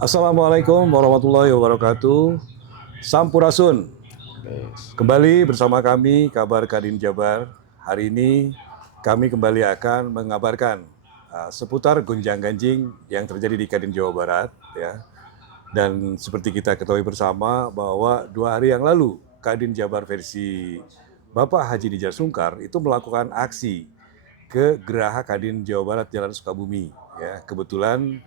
Assalamualaikum warahmatullahi wabarakatuh. Sampurasun. Kembali bersama kami Kabar Kadin Jabar. Hari ini kami kembali akan mengabarkan seputar gonjang-ganjing yang terjadi di Kadin Jawa Barat, ya. Dan seperti kita ketahui bersama bahwa 2 hari yang lalu Kadin Jabar versi Bapak Haji Nijar Sungkar itu melakukan aksi ke Geraha Kadin Jawa Barat Jalan Sukabumi. Ya, kebetulan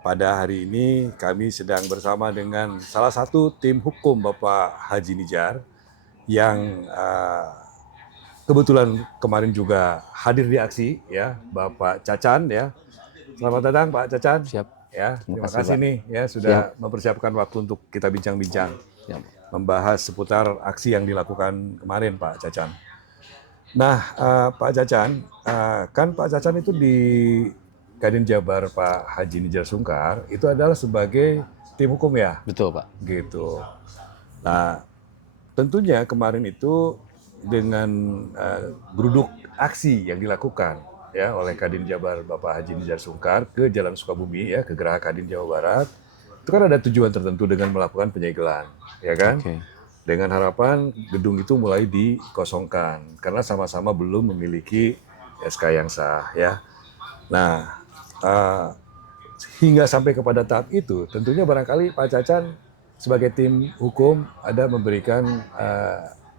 pada hari ini kami sedang bersama dengan salah satu tim hukum Bapak Haji Nijar yang kebetulan kemarin juga hadir di aksi, ya, Bapak Cacan, ya. Selamat datang Pak Cacan. Siap. Ya, terima kasih, kasih Pak. nih ya sudah mempersiapkan waktu untuk kita bincang-bincang, membahas seputar aksi yang dilakukan kemarin Pak Cacan. Nah, Pak Cacan, kan Pak Cacan itu di Kadin Jabar Pak Haji Nijar Sungkar itu adalah sebagai tim hukum, ya? Betul, Pak. Gitu. Nah, tentunya kemarin itu dengan geruduk aksi yang dilakukan ya oleh Kadin Jabar Bapak Haji Nijar Sungkar ke Jalan Sukabumi, ya, ke Geraha Kadin Jawa Barat. Itu kan ada tujuan tertentu dengan melakukan penyegelan, ya kan? Oke. Dengan harapan gedung itu mulai dikosongkan karena sama-sama belum memiliki SK yang sah, ya. Nah, hingga sampai kepada tahap itu, tentunya barangkali Pak Cacan sebagai tim hukum ada memberikan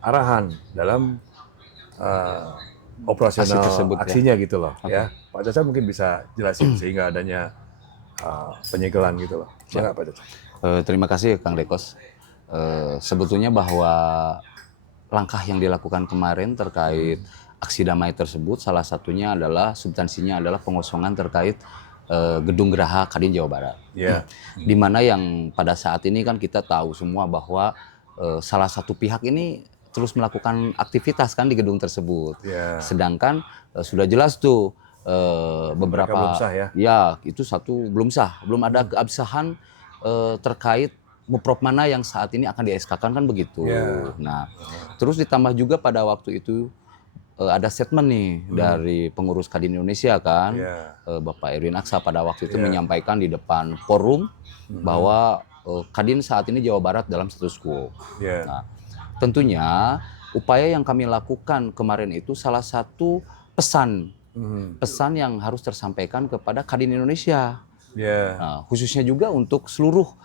arahan dalam operasional Aksi tersebut, ya. aksinya gitu loh, ya. Pak Cacan mungkin bisa jelasin sehingga adanya penyegelan gitu loh. Silakan Pak Cacan. Terima kasih Kang Dekos. Sebetulnya bahwa langkah yang dilakukan kemarin terkait aksi damai tersebut salah satunya adalah substansinya adalah pengosongan terkait gedung Geraha Kadin Jawa Barat. Ya. Di mana yang pada saat ini kan kita tahu semua bahwa salah satu pihak ini terus melakukan aktivitas kan di gedung tersebut. Ya. Sedangkan sudah jelas tuh beberapa belum sah, ya? Itu satu belum sah, belum ada keabsahan terkait muprop mana yang saat ini akan di-SK-kan kan begitu. Ya. Nah, terus ditambah juga pada waktu itu ada statement nih dari pengurus Kadin Indonesia kan, Bapak Erwin Aksa pada waktu itu menyampaikan di depan forum bahwa Kadin saat ini Jawa Barat dalam status quo. Nah, tentunya upaya yang kami lakukan kemarin itu salah satu pesan yang harus tersampaikan kepada Kadin Indonesia. Nah, khususnya juga untuk seluruh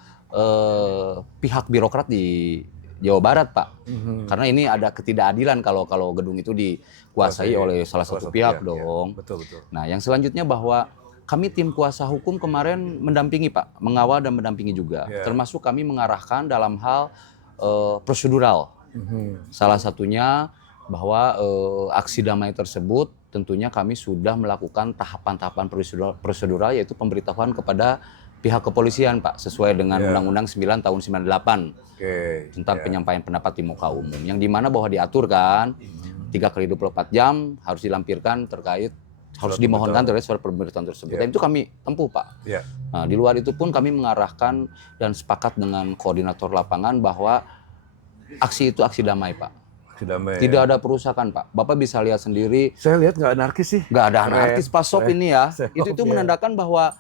pihak birokrat di Jawa Barat, Pak. Karena ini ada ketidakadilan kalau gedung itu dikuasai oleh salah satu pihak dong. Ya. Betul. Nah, yang selanjutnya bahwa kami tim kuasa hukum kemarin mendampingi, Pak, mengawal dan mendampingi juga. Termasuk kami mengarahkan dalam hal prosedural. Salah satunya bahwa aksi damai tersebut tentunya kami sudah melakukan tahapan-tahapan prosedural yaitu pemberitahuan kepada pihak kepolisian, Pak, sesuai dengan Undang-Undang 9 tahun 98 tentang penyampaian pendapat di muka umum, yang dimana bahwa diatur kan 3 kali 24 jam harus dilampirkan terkait harus dimohonkan terkait surat pemberitahuan tersebut. Dan itu kami tempuh, Pak. Nah, di luar itu pun kami mengarahkan dan sepakat dengan koordinator lapangan bahwa aksi itu aksi damai, Pak. Damai, tidak ada perusakan, Pak. Bapak bisa lihat sendiri. Saya lihat nggak anarkis sih. Nggak ada anarkis, Pak. Sop ini ya. Itu ya. menandakan bahwa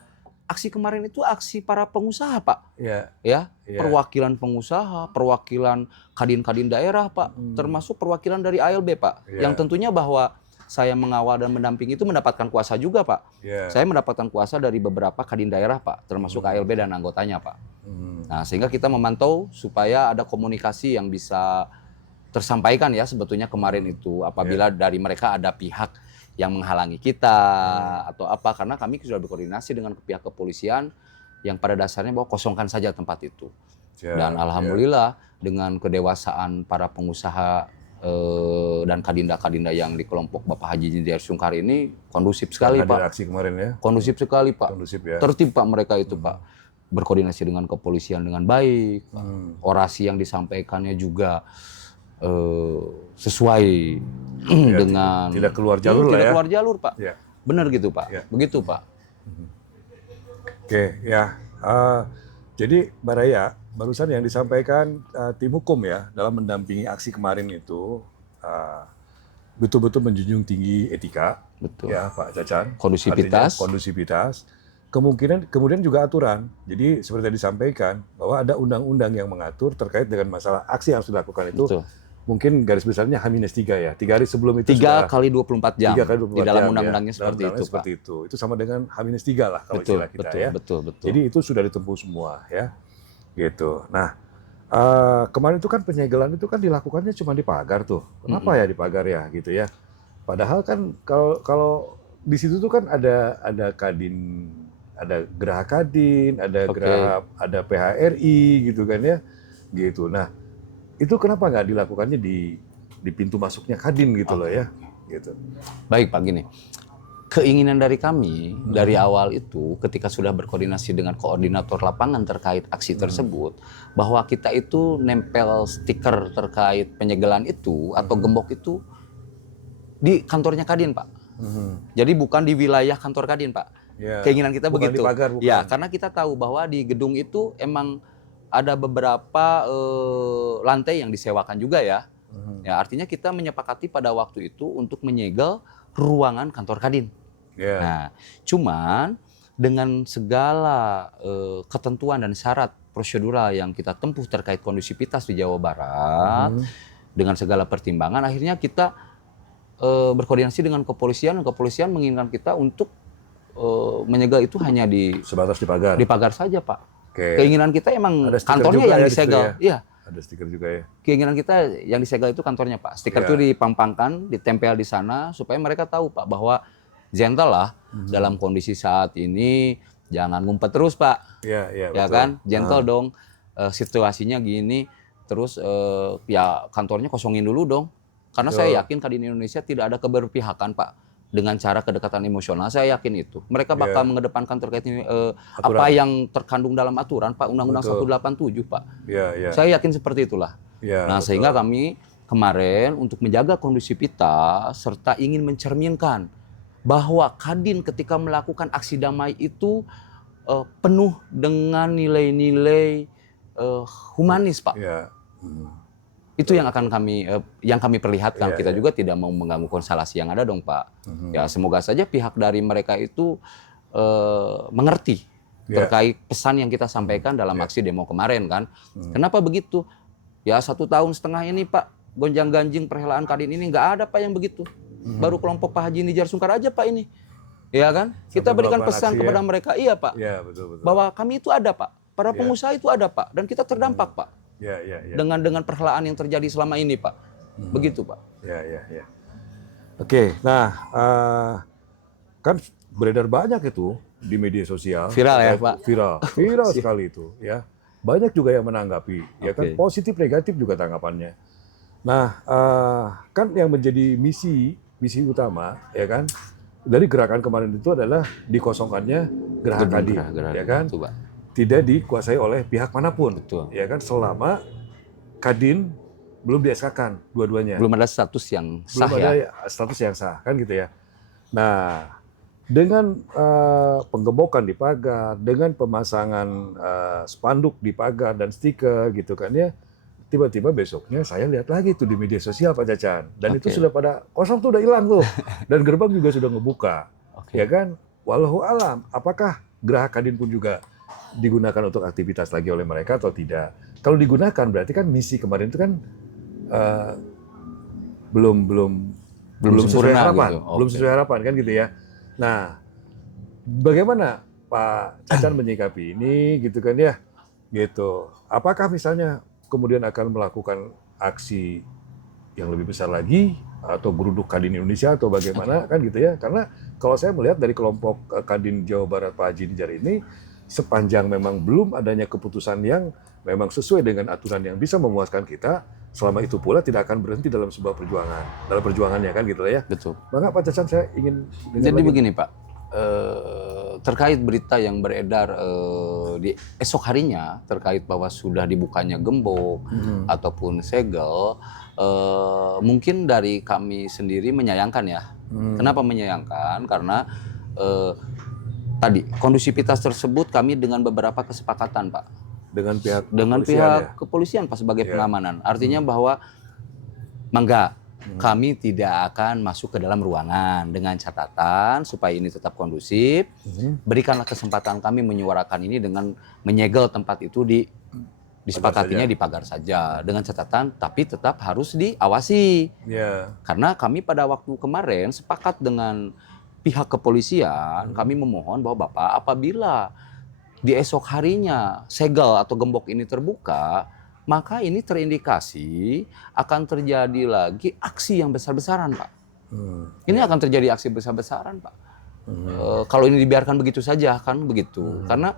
aksi kemarin itu aksi para pengusaha, Pak. Ya, perwakilan pengusaha, perwakilan kadin-kadin daerah, Pak. Termasuk perwakilan dari ALB, Pak. Yang tentunya bahwa saya mengawal dan mendampingi itu mendapatkan kuasa juga, Pak. Saya mendapatkan kuasa dari beberapa kadin daerah, Pak. Termasuk ALB dan anggotanya, Pak. Nah, sehingga kita memantau supaya ada komunikasi yang bisa tersampaikan ya sebetulnya kemarin itu apabila dari mereka ada pihak yang menghalangi kita atau apa, karena kami sudah berkoordinasi dengan pihak kepolisian yang pada dasarnya bahwa kosongkan saja tempat itu. Dan alhamdulillah dengan kedewasaan para pengusaha dan kadinda-kadinda yang di kelompok Bapak Haji Nijar Sungkar ini kondusif sekali, Pak. Aksi kemarin, ya. Kondusif sekali, Pak. Kondusif, ya. Tertib, Pak, mereka itu, Pak. Berkoordinasi dengan kepolisian dengan baik. Orasi yang disampaikannya juga sesuai dengan tidak keluar jalur tidak lah, ya. keluar jalur, Pak. Benar gitu, Pak. Begitu, Pak. Oke, ya. Jadi Mbak Raya, barusan yang disampaikan tim hukum ya dalam mendampingi aksi kemarin itu betul-betul menjunjung tinggi etika. Betul. Ya, Pak Cacan. Kondusivitas. Artinya kondusivitas. kemudian juga aturan. Jadi seperti yang disampaikan bahwa ada undang-undang yang mengatur terkait dengan masalah aksi yang harus dilakukan itu. Betul. Mungkin garis besarnya H-3 ya. 3 hari sebelum itu 3 kali 24 jam. 3 kali 24 di dalam jam, undang-undangnya ya. seperti itu, seperti Pak. itu. Itu sama dengan H-3 lah kalau Betul, istilah kita betul, ya. betul. Jadi itu sudah ditempuh semua ya. Gitu. Nah, kemarin itu kan penyegelan itu kan dilakukannya cuma di pagar tuh. Kenapa ya di pagar ya gitu ya. Padahal kan kalau di situ tuh kan ada Kadin, ada Geraha Kadin, ada Geraha, ada PHRI gitu kan ya. Gitu. Nah, itu kenapa nggak dilakukannya di pintu masuknya Kadin gitu loh ya. Gitu. Baik Pak, gini. Keinginan dari kami dari awal itu ketika sudah berkoordinasi dengan koordinator lapangan terkait aksi tersebut, bahwa kita itu nempel stiker terkait penyegelan itu atau gembok itu di kantornya Kadin, Pak. Jadi bukan di wilayah kantor Kadin, Pak. Ya, Keinginan kita bukan begitu. di pagar, bukan. Ya, karena kita tahu bahwa di gedung itu emang ada beberapa lantai yang disewakan juga ya. Ya, artinya kita menyepakati pada waktu itu untuk menyegel ruangan kantor Kadin. Yeah. Nah, cuman dengan segala ketentuan dan syarat prosedural yang kita tempuh terkait kondusivitas di Jawa Barat, dengan segala pertimbangan, akhirnya kita berkoordinasi dengan kepolisian, dan kepolisian menginginkan kita untuk menyegel itu hanya sebatas di pagar. Di pagar saja, Pak. Okay. Keinginan kita emang kantornya yang disegel. Iya. Ada stiker juga ya. Keinginan kita yang disegel itu kantornya, Pak. Stiker itu dipampangkan, ditempel di sana supaya mereka tahu, Pak, bahwa gentle lah dalam kondisi saat ini, jangan ngumpet terus, Pak. Iya, ya betul. Kan? Gentle dong. Situasinya gini, terus ya kantornya kosongin dulu dong. Karena saya yakin Kadin Indonesia tidak ada keberpihakan, Pak. Dengan cara kedekatan emosional, saya yakin itu. Mereka bakal mengedepankan terkait apa yang terkandung dalam aturan, Pak, Undang-Undang 187, Pak. Saya yakin seperti itulah. Nah, sehingga kami kemarin untuk menjaga kondusivitas serta ingin mencerminkan bahwa Kadin ketika melakukan aksi damai itu penuh dengan nilai-nilai humanis, Pak. Itu yang akan kami perlihatkan. Kita juga tidak mau mengganggu konstelasi yang ada dong, Pak. Ya, semoga saja pihak dari mereka itu mengerti terkait pesan yang kita sampaikan dalam aksi demo kemarin kan. Kenapa begitu? Ya 1,5 tahun ini, Pak, gonjang-ganjing perhelaan Kadin ini nggak ada, Pak, yang begitu. Baru kelompok Pak Haji Nijar Sungkar aja, Pak, ini. Ya kan? Kita berikan pesan kepada mereka, iya, Pak. Ya, betul. Bahwa kami itu ada, Pak. Para pengusaha itu ada, Pak. Dan kita terdampak, Pak. Dengan perhelaan yang terjadi selama ini, Pak. Begitu, Pak. Ya. Oke, nah kan beredar banyak itu di media sosial. Viral ya, Pak? Viral sekali itu, ya. Banyak juga yang menanggapi, ya kan, positif negatif juga tanggapannya. Nah, kan yang menjadi misi utama, ya kan, dari gerakan kemarin itu adalah dikosongkannya Geraha Kadin, ya kan? Betul, Pak. Tidak dikuasai oleh pihak manapun, ya kan, selama Kadin belum di-SK-kan dua-duanya. Belum ada status yang sah, belum ada status yang sah, kan gitu ya. Nah, dengan penggembokan di pagar, dengan pemasangan spanduk di pagar dan stiker gitu kan ya, tiba-tiba besoknya saya lihat lagi tuh di media sosial, Pak Cacan, dan itu sudah pada kosong tuh, udah hilang tuh, dan gerbang juga sudah ngebuka, ya kan. Wallahu alam, apakah Geraha Kadin pun juga digunakan untuk aktivitas lagi oleh mereka atau tidak? Kalau digunakan berarti kan misi kemarin itu kan belum sesuai harapan, gitu. Belum sesuai harapan kan gitu ya. Nah, bagaimana Pak Cacan menyikapi ini gitu kan ya? Gitu. Apakah misalnya kemudian akan melakukan aksi yang lebih besar lagi atau geruduk Kadin Indonesia atau bagaimana kan gitu ya? Karena kalau saya melihat dari kelompok Kadin Jawa Barat Pak Haji Nijar ini, sepanjang memang belum adanya keputusan yang memang sesuai dengan aturan yang bisa memuaskan kita, selama itu pula tidak akan berhenti dalam sebuah perjuangan, dalam perjuangannya kan gitu ya. Betul. Maka Pak Cacan saya ingin jadi begini, Pak, terkait berita yang beredar di esok harinya terkait bahwa sudah dibukanya gembok ataupun segel, mungkin dari kami sendiri menyayangkan ya. Kenapa menyayangkan? Karena tadi kondusivitas tersebut kami dengan beberapa kesepakatan, Pak, dengan pihak kepolisian, Pak, sebagai pengamanan. Artinya bahwa mangga kami tidak akan masuk ke dalam ruangan dengan catatan supaya ini tetap kondusif. Berikanlah kesempatan kami menyuarakan ini dengan menyegel tempat itu disepakatinya di pagar saja dengan catatan tapi tetap harus diawasi. Karena kami pada waktu kemarin sepakat dengan pihak kepolisian, kami memohon bahwa Bapak apabila di esok harinya segel atau gembok ini terbuka, maka ini terindikasi akan terjadi lagi aksi yang besar-besaran, Pak. Ini akan terjadi aksi besar-besaran, Pak. Kalau ini dibiarkan begitu saja, kan begitu. Karena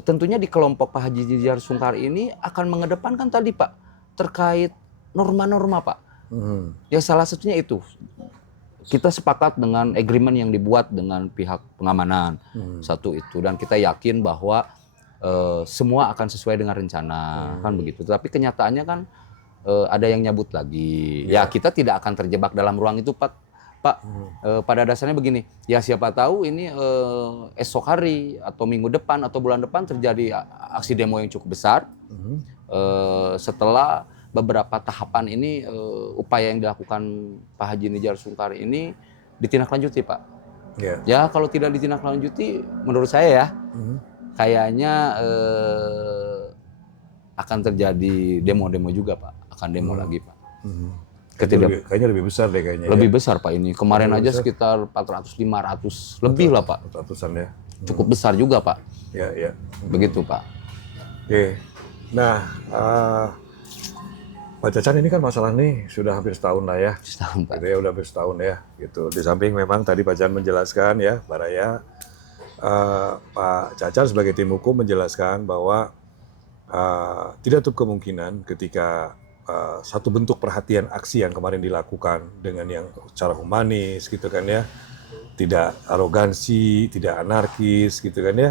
tentunya di kelompok Pak Haji Nijar Sungkar ini akan mengedepankan tadi, Pak, terkait norma-norma, Pak. Ya salah satunya itu. Kita sepakat dengan agreement yang dibuat dengan pihak pengamanan. Satu itu. Dan kita yakin bahwa semua akan sesuai dengan rencana, kan begitu. Tapi kenyataannya kan ada yang nyabut lagi. Ya kita tidak akan terjebak dalam ruang itu, Pak. Pada dasarnya begini, ya siapa tahu ini esok hari atau minggu depan atau bulan depan terjadi aksi demo yang cukup besar. Setelah beberapa tahapan ini upaya yang dilakukan Pak Haji Nijar Sungkar ini ditindaklanjuti, Pak. Ya kalau tidak ditindaklanjuti, menurut saya ya. Kayaknya akan terjadi demo-demo juga, Pak. Akan demo lagi, Pak. Kayaknya lebih besar deh kayaknya. Lebih besar, Pak, ini. Kemarin aja sekitar 400-500 lebih lah, Pak. 400-an ya. Cukup besar juga, Pak. Ya. Begitu, Pak. Oke. Nah, Pak Cacan ini kan masalah nih sudah hampir setahun lah ya. Setahun, Pak. Gitu ya, udah hampir setahun ya. Gitu. Di samping memang tadi Pak Cacan menjelaskan ya, Baraya, Pak Cacan sebagai tim hukum menjelaskan bahwa tidak tutup kemungkinan ketika satu bentuk perhatian aksi yang kemarin dilakukan dengan yang secara humanis gitu kan ya, tidak arogansi, tidak anarkis gitu kan ya,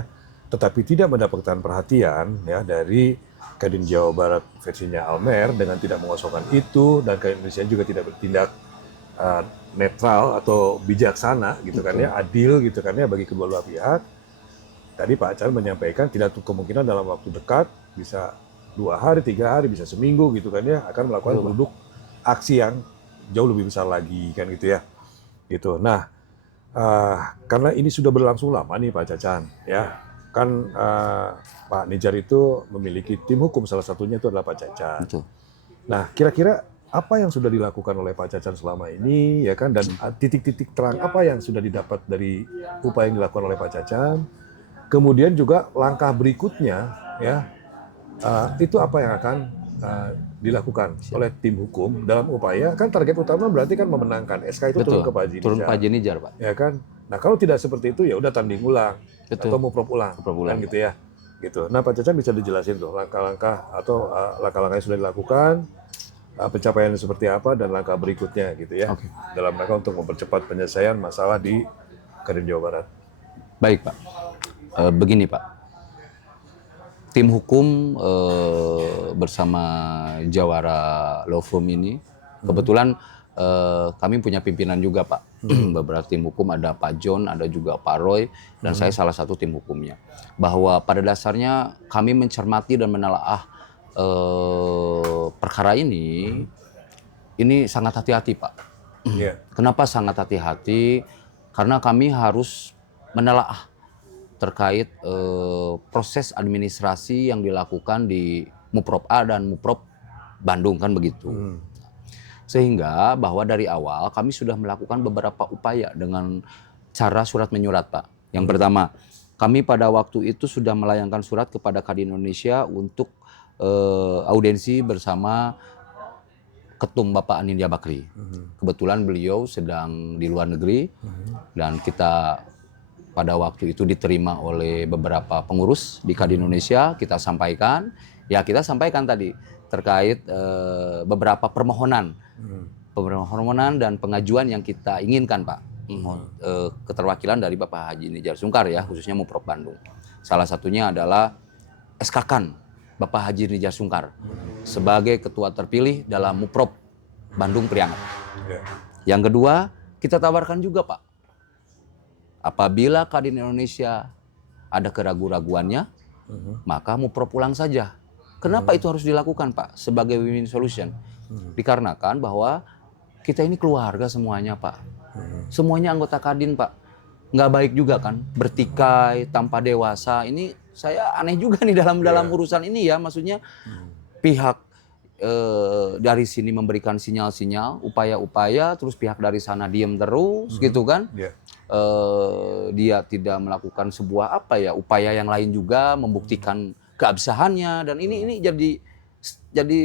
tetapi tidak mendapatkan perhatian ya dari Kadin Jawa Barat versinya Almer dengan tidak mengosongkan itu, dan Kadin Indonesia juga tidak bertindak netral atau bijaksana gitu kan ya, adil gitu kan ya bagi kedua belah pihak. Tadi Pak Acan menyampaikan tidak tutup kemungkinan dalam waktu dekat, bisa 2 hari, 3 hari, bisa seminggu gitu kan ya, akan melakukan produk aksi yang jauh lebih besar lagi kan gitu ya. Gitu. Nah, karena ini sudah berlangsung lama nih Pak Cacan ya, kan Pak Nijar itu memiliki tim hukum, salah satunya itu adalah Pak Cacan. Nah, kira-kira apa yang sudah dilakukan oleh Pak Cacan selama ini ya kan, dan titik-titik terang apa yang sudah didapat dari upaya yang dilakukan oleh Pak Cacan, kemudian juga langkah berikutnya ya, itu apa yang akan dilakukan oleh tim hukum dalam upaya, kan target utama berarti kan memenangkan SK itu turun ke Pak Haji Nijar. Turun Pak Haji Nijar, Pak. Ya kan. Nah kalau tidak seperti itu ya udah tanding ulang atau muprop ulang kan gitu ya. Gitu. Nah Pak Cacan bisa dijelasin tuh langkah-langkah atau langkah-langkah yang sudah dilakukan, pencapaiannya seperti apa, dan langkah berikutnya gitu ya. Dalam rangka untuk mempercepat penyelesaian masalah di Kadin Jawa Barat. Baik, Pak. Begini, Pak. Tim hukum bersama Jawara Law Firm ini, kebetulan kami punya pimpinan juga, Pak. Beberapa tim hukum, ada Pak John, ada juga Pak Roy, dan saya salah satu tim hukumnya. Bahwa pada dasarnya kami mencermati dan menelaah perkara ini sangat hati-hati, Pak. Kenapa sangat hati-hati? Karena kami harus menelaah terkait proses administrasi yang dilakukan di Muprop A dan Muprop Bandung, kan begitu. Sehingga bahwa dari awal kami sudah melakukan beberapa upaya dengan cara surat menyurat, Pak. Yang pertama, kami pada waktu itu sudah melayangkan surat kepada Kadin Indonesia untuk audiensi bersama Ketum Bapak Anindya Bakri. Kebetulan beliau sedang di luar negeri, dan kita pada waktu itu diterima oleh beberapa pengurus di Kadin Indonesia. Kita sampaikan tadi terkait beberapa permohonan dan pengajuan yang kita inginkan, Pak. Keterwakilan dari Bapak Haji Nijar Sungkar ya, khususnya Muprop Bandung. Salah satunya adalah SK-kan Bapak Haji Nijar Sungkar sebagai ketua terpilih dalam Muprop Bandung Priangan. Yang kedua, kita tawarkan juga, Pak, apabila Kadin Indonesia ada keraguan-raguannya, maka Muprop pulang saja. Kenapa itu harus dilakukan, Pak? Sebagai win-win solution. Dikarenakan bahwa kita ini keluarga semuanya Pak. Semuanya anggota Kadin Pak. Nggak baik juga kan bertikai tanpa dewasa. Ini saya aneh juga nih dalam urusan ini ya. Maksudnya pihak dari sini memberikan sinyal-sinyal, upaya-upaya, terus pihak dari sana diem terus gitu kan. Dia tidak melakukan sebuah upaya yang lain juga membuktikan keabsahannya, dan ini jadi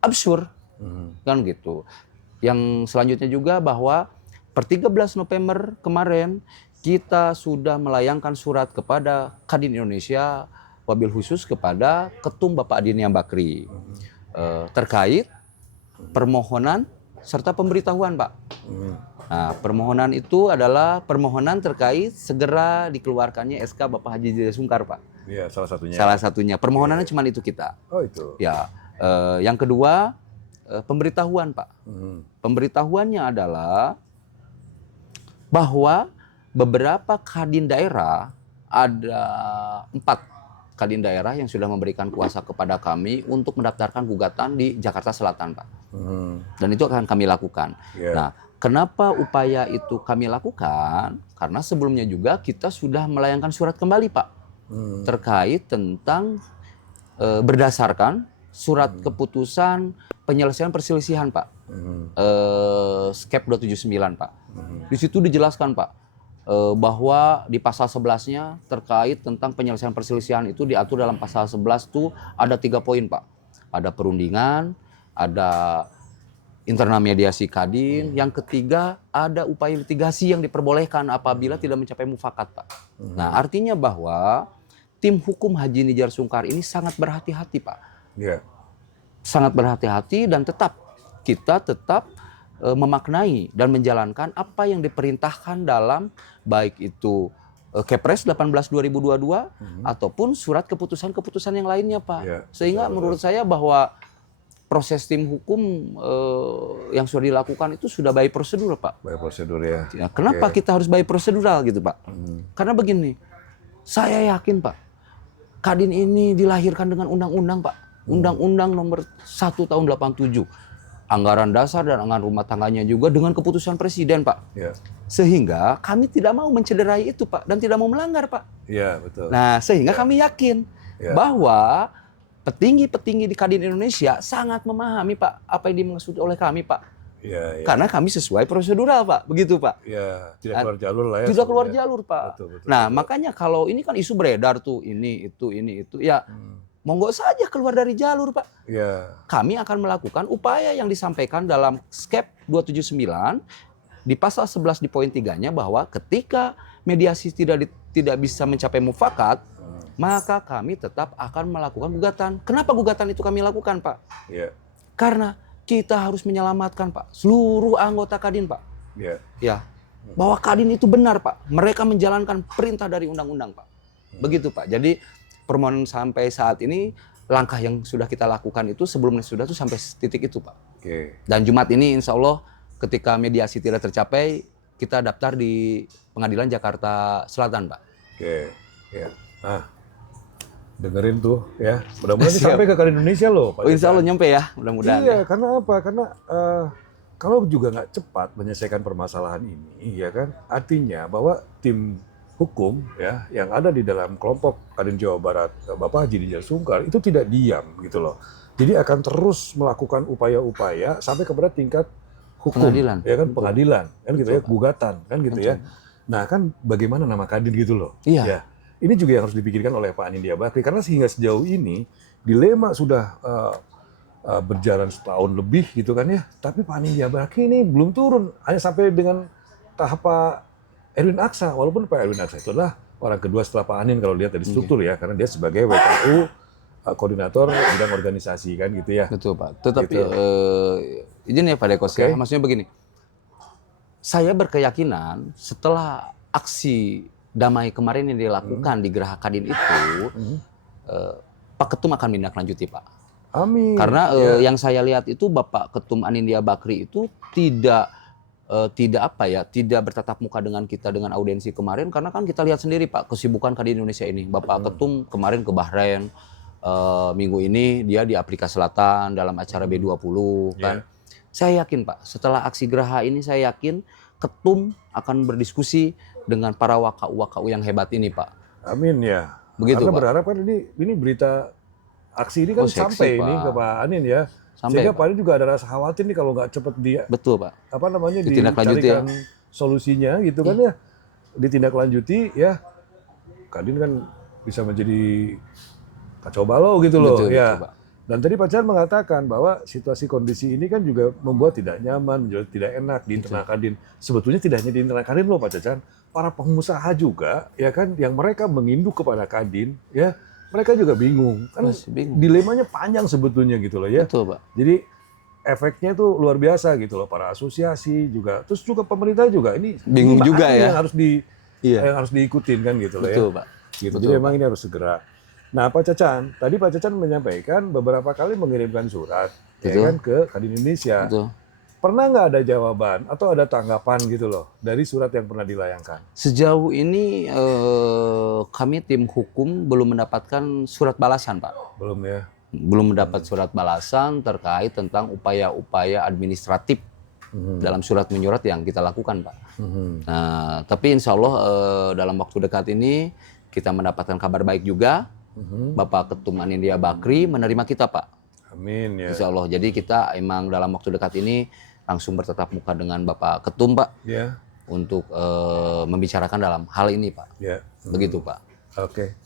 absurd kan gitu. Yang selanjutnya juga bahwa per 13 November kemarin kita sudah melayangkan surat kepada Kadin Indonesia, wabil khusus kepada Ketum Bapak Adinia Bakri terkait permohonan serta pemberitahuan Pak. Nah, permohonan itu adalah permohonan terkait segera dikeluarkannya SK Bapak Haji Jaya Sungkar Pak. Iya, salah satunya. Salah satunya. Permohonannya cuma itu kita. Oh itu. Ya. Yang kedua pemberitahuan Pak. Pemberitahuannya adalah bahwa beberapa kadin daerah, ada 4 kadin daerah yang sudah memberikan kuasa kepada kami untuk mendaftarkan gugatan di Jakarta Selatan Pak. Dan itu akan kami lakukan. Nah, kenapa upaya itu kami lakukan? Karena sebelumnya juga kita sudah melayangkan surat kembali Pak. Terkait tentang berdasarkan surat keputusan penyelesaian perselisihan Pak. Skep 279 Pak. Di situ dijelaskan Pak bahwa di pasal 11-nya terkait tentang penyelesaian perselisihan itu diatur dalam pasal 11 itu ada 3 poin Pak. Ada perundingan, ada internal mediasi Kadin, yang ketiga ada upaya litigasi yang diperbolehkan apabila tidak mencapai mufakat Pak. Nah, artinya bahwa tim hukum Haji Nijar Sungkar ini sangat berhati-hati Pak. Sangat berhati-hati, dan kita tetap memaknai dan menjalankan apa yang diperintahkan dalam baik itu Kepres 18 2022 ataupun surat keputusan-keputusan yang lainnya Pak. Sehingga menurut saya bahwa proses tim hukum yang sudah dilakukan itu sudah by prosedur Pak. By prosedur ya. Kenapa kita harus by prosedural gitu Pak? Karena begini, saya yakin Pak, Kadin ini dilahirkan dengan undang-undang Pak. Undang-undang nomor 1 tahun 87. Anggaran dasar dan anggaran rumah tangganya juga dengan keputusan presiden Pak. Sehingga kami tidak mau mencederai itu Pak, dan tidak mau melanggar Pak. Betul. Nah, sehingga kami yakin bahwa petinggi-petinggi di Kadin Indonesia sangat memahami Pak apa yang dimaksud oleh kami Pak. Karena kami sesuai prosedural Pak, begitu Pak. Tidak keluar jalur lah ya. Tidak keluar jalur Pak. Betul, nah, makanya kalau ini kan isu beredar tuh, ini itu ya. Monggo saja keluar dari jalur Pak. Kami akan melakukan upaya yang disampaikan dalam Skep 279 di pasal 11 di poin 3-nya, bahwa ketika mediasi tidak bisa mencapai mufakat, maka kami tetap akan melakukan gugatan. Kenapa gugatan itu kami lakukan Pak? Karena kita harus menyelamatkan Pak seluruh anggota Kadin Pak. Bahwa Kadin itu benar Pak. Mereka menjalankan perintah dari undang-undang Pak. Begitu Pak. Jadi permohonan sampai saat ini, langkah yang sudah kita lakukan itu sebelumnya sudah tuh sampai titik itu Pak. Dan Jumat ini insya Allah ketika mediasi tidak tercapai, kita daftar di Pengadilan Jakarta Selatan Pak. Nah, dengerin tuh ya. Mudah-mudahan sampai ke Kadin Indonesia loh Pak. Insya Allah nyampe ya, mudah-mudahan. Karena apa? Karena kalau juga nggak cepat menyelesaikan permasalahan ini, ya kan, artinya bahwa tim hukum ya yang ada di dalam kelompok Kadin Jawa Barat Bapak Haji Nijar Sungkar itu tidak diam gitu loh. Jadi akan terus melakukan upaya-upaya sampai kepada tingkat hukum, pengadilan. Ya kan, pengadilan kan gitu ya, gugatan kan gitu ya. Nah, kan bagaimana nama Kadin gitu loh. Ya. Ini juga yang harus dipikirkan oleh Pak Anindya Bakri, karena sehingga sejauh ini dilema sudah berjalan setahun lebih gitu kan ya. Tapi Pak Anindya Bakri ini belum turun, hanya sampai dengan tahap Pak Erwin Aksa, walaupun Pak Erwin Aksa itu adalah orang kedua setelah Pak Anin kalau lihat dari struktur ya, karena dia sebagai WKU koordinator bidang organisasi kan gitu ya. Betul Pak. Tetapi gitu. Izin ya Pak Dekos ya, maksudnya begini, saya berkeyakinan setelah aksi damai kemarin yang dilakukan di Geraha Kadin itu, Pak Ketum akan menindaklanjuti Pak. Amin. Karena yang saya lihat itu Bapak Ketum Anindya Bakri itu tidak bertatap muka dengan kita dengan audiensi kemarin, karena kan kita lihat sendiri Pak kesibukan Kadin Indonesia ini. Bapak Ketum kemarin ke Bahrain, minggu ini dia di Afrika Selatan dalam acara B20 kan. Saya yakin Pak, setelah aksi geraha ini saya yakin Ketum akan berdiskusi dengan para WKU yang hebat ini Pak. Amin ya. Begitu Karena Pak. berharap kan ini berita aksi ini kan seksi, sampai Pak. ini ke Pak Anin ya. Sampai, Sehingga Pak Anin juga ada rasa khawatir nih kalau nggak cepet dia Betul Pak. Ditindaklanjuti dicarikan solusinya gitu kan ya. Ditindaklanjuti ya. Kadin kan bisa menjadi kacau balau gitu loh ya. Betul, Pak. Dan tadi Pak Chan mengatakan bahwa situasi kondisi ini kan juga membuat tidak nyaman, menjadi tidak enak di internal Kadin. Sebetulnya tidak hanya di internal Kadin loh Pak Chan, para pengusaha juga ya kan yang mereka menginduk kepada Kadin ya, mereka juga bingung. Kan dilemanya panjang sebetulnya gitu loh ya. Betul, Pak. Jadi efeknya itu luar biasa gitu loh, para asosiasi juga. Terus juga pemerintah juga ini bingung juga ya. Yang harus diikutin kan gitu loh ya. Betul, Pak. Gitu. Jadi memang ini harus segera. Nah, Pak Cacan, tadi Pak Cacan menyampaikan beberapa kali mengirimkan surat ya kan ke Kadin Indonesia. Betul. Pernah nggak ada jawaban atau ada tanggapan gitu loh dari surat yang pernah dilayangkan? Sejauh ini kami tim hukum belum mendapatkan surat balasan, Pak. Belum ya? Belum mendapat surat balasan terkait tentang upaya-upaya administratif dalam surat menyurat yang kita lakukan, Pak. Nah, tapi insya Allah dalam waktu dekat ini kita mendapatkan kabar baik juga. Bapak Ketum Anindya Bakri menerima kita, Pak. Amin ya. Insya Allah. Jadi kita emang dalam waktu dekat ini langsung bertatap muka dengan Bapak Ketum, Pak. Ya. Untuk membicarakan dalam hal ini, Pak. Ya. Begitu, Pak. Oke.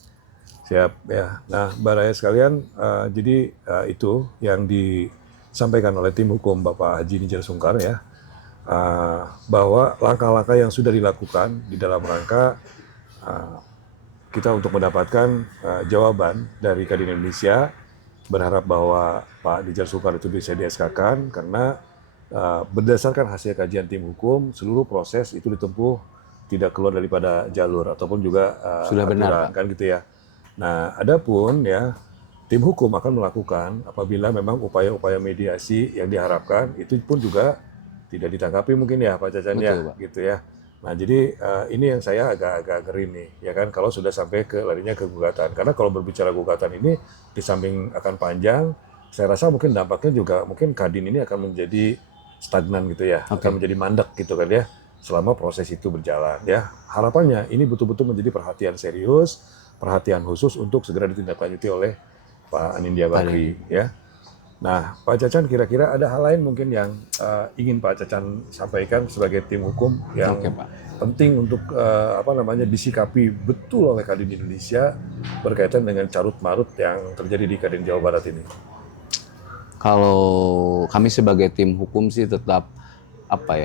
Siap ya. Nah, baraya sekalian, jadi itu yang disampaikan oleh tim hukum Bapak Haji Nidjar Sungkar ya, bahwa langkah-langkah yang sudah dilakukan di dalam rangka kita untuk mendapatkan jawaban dari Kadin Indonesia, berharap bahwa Pak Nidjar Sungkar itu bisa di SK-kan karena berdasarkan hasil kajian tim hukum, seluruh proses itu ditempuh tidak keluar daripada jalur ataupun juga sudah benar, kan gitu ya. Nah, adapun ya tim hukum akan melakukan apabila memang upaya-upaya mediasi yang diharapkan itu pun juga tidak ditanggapi mungkin ya Pak Cacan ya, Pak. gitu ya. Nah, jadi ini yang saya agak ngeri nih, ya kan, kalau sudah sampai ke larinya ke gugatan. Karena kalau berbicara gugatan ini, di samping akan panjang, saya rasa mungkin dampaknya juga, mungkin Kadin ini akan menjadi stagnan gitu ya, akan menjadi mandek gitu kan ya, selama proses itu berjalan ya. Harapannya ini betul-betul menjadi perhatian serius, perhatian khusus untuk segera ditindaklanjuti oleh Pak Anindya Bakri ya. Nah, Pak Cacan kira-kira ada hal lain mungkin yang ingin Pak Cacan sampaikan sebagai tim hukum yang penting untuk disikapi betul oleh Kadin Indonesia berkaitan dengan carut-marut yang terjadi di Kadin Jawa Barat ini. Kalau kami sebagai tim hukum sih tetap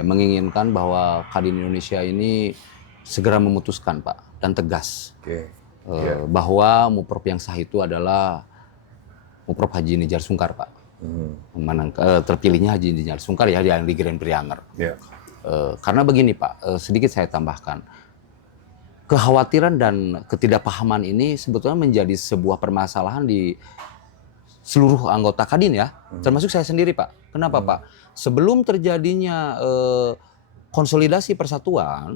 menginginkan bahwa Kadin Indonesia ini segera memutuskan, Pak, dan tegas bahwa Muprop yang sah itu adalah Muprop Haji Nidjar Sungkar, Pak. Terpilihnya Haji Nidjar Sungkar ya yang di Grand Prianger. Karena begini Pak, sedikit saya tambahkan, kekhawatiran dan ketidakpahaman ini sebetulnya menjadi sebuah permasalahan di seluruh anggota Kadin ya, termasuk saya sendiri Pak. Kenapa Pak? Sebelum terjadinya konsolidasi persatuan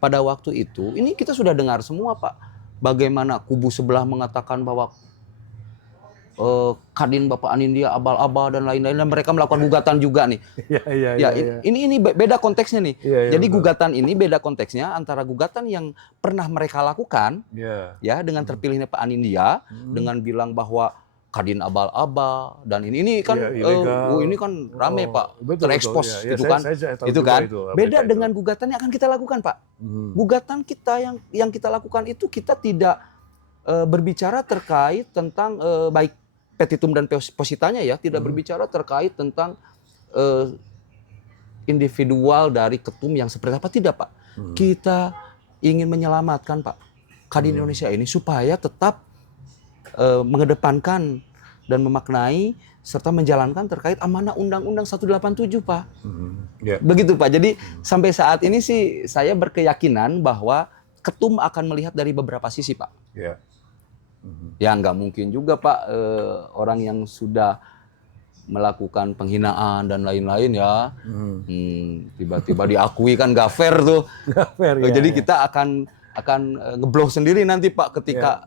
pada waktu itu, ini kita sudah dengar semua Pak, bagaimana kubu sebelah mengatakan bahwa Kadin Bapak Anindya abal-abal dan lain-lain, dan mereka melakukan gugatan juga nih. Ini beda konteksnya nih. Jadi betul. Gugatan ini beda konteksnya antara gugatan yang pernah mereka lakukan ya dengan terpilihnya Pak Anindya dengan bilang bahwa Kadin abal-abal dan ini kan ini kan rame Pak, terekspos gitu kan. Itu kan beda dengan gugatan yang akan kita lakukan Pak. Gugatan kita yang kita lakukan itu kita tidak berbicara terkait tentang baik petitum dan positanya ya, tidak berbicara terkait tentang individual dari ketum yang seperti apa, tidak Pak. Kita ingin menyelamatkan Pak Kadin Indonesia ini supaya tetap mengedepankan dan memaknai serta menjalankan terkait amanah Undang-Undang 187 Pak. Begitu Pak. Jadi sampai saat ini sih saya berkeyakinan bahwa ketum akan melihat dari beberapa sisi Pak. Ya nggak mungkin juga Pak orang yang sudah melakukan penghinaan dan lain-lain ya tiba-tiba diakui kan nggak fair tuh. Jadi kita akan ngeblok sendiri nanti Pak ketika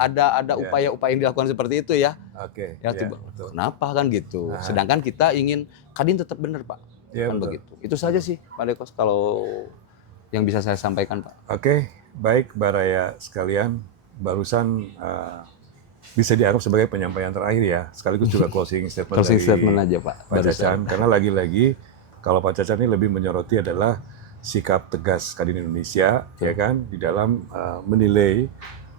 ada upaya-upaya yang dilakukan seperti itu ya. Oke. Ya, kenapa kan gitu. Sedangkan kita ingin Kadin tetap benar Pak. Kan begitu. Itu saja sih Pak Dekos kalau yang bisa saya sampaikan Pak. Oke, baik Baraya sekalian, barusan bisa dianggap sebagai penyampaian terakhir ya, sekaligus juga closing statement Closing dari statement aja Pak. Pak Cacan, karena lagi-lagi kalau Pak Cacan ini lebih menyoroti adalah sikap tegas Kadin Indonesia, ya kan, di dalam menilai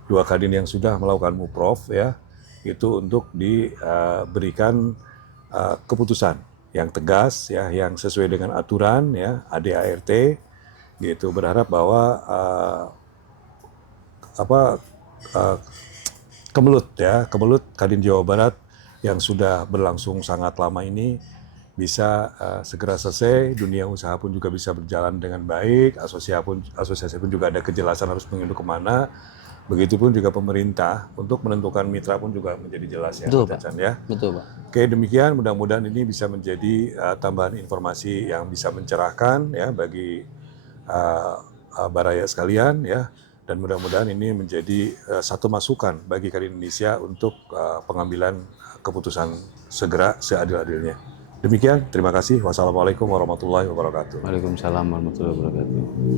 2 Kadin yang sudah melakukan MUPROF ya, itu untuk diberikan keputusan yang tegas ya, yang sesuai dengan aturan ya, ADART gitu. Berharap bahwa Kemelut Kadin Jawa Barat yang sudah berlangsung sangat lama ini bisa segera selesai, dunia usaha pun juga bisa berjalan dengan baik, asosiasi pun juga ada kejelasan harus menginduk kemana, begitupun juga pemerintah untuk menentukan mitra pun juga menjadi jelas ya. Betul Pak. Ya. Betul Pak. Oke, demikian mudah-mudahan ini bisa menjadi tambahan informasi yang bisa mencerahkan ya bagi Baraya sekalian ya, dan mudah-mudahan ini menjadi satu masukan bagi Kadin Indonesia untuk pengambilan keputusan segera seadil-adilnya. Demikian, terima kasih. Wassalamualaikum warahmatullahi wabarakatuh. Waalaikumsalam warahmatullahi wabarakatuh.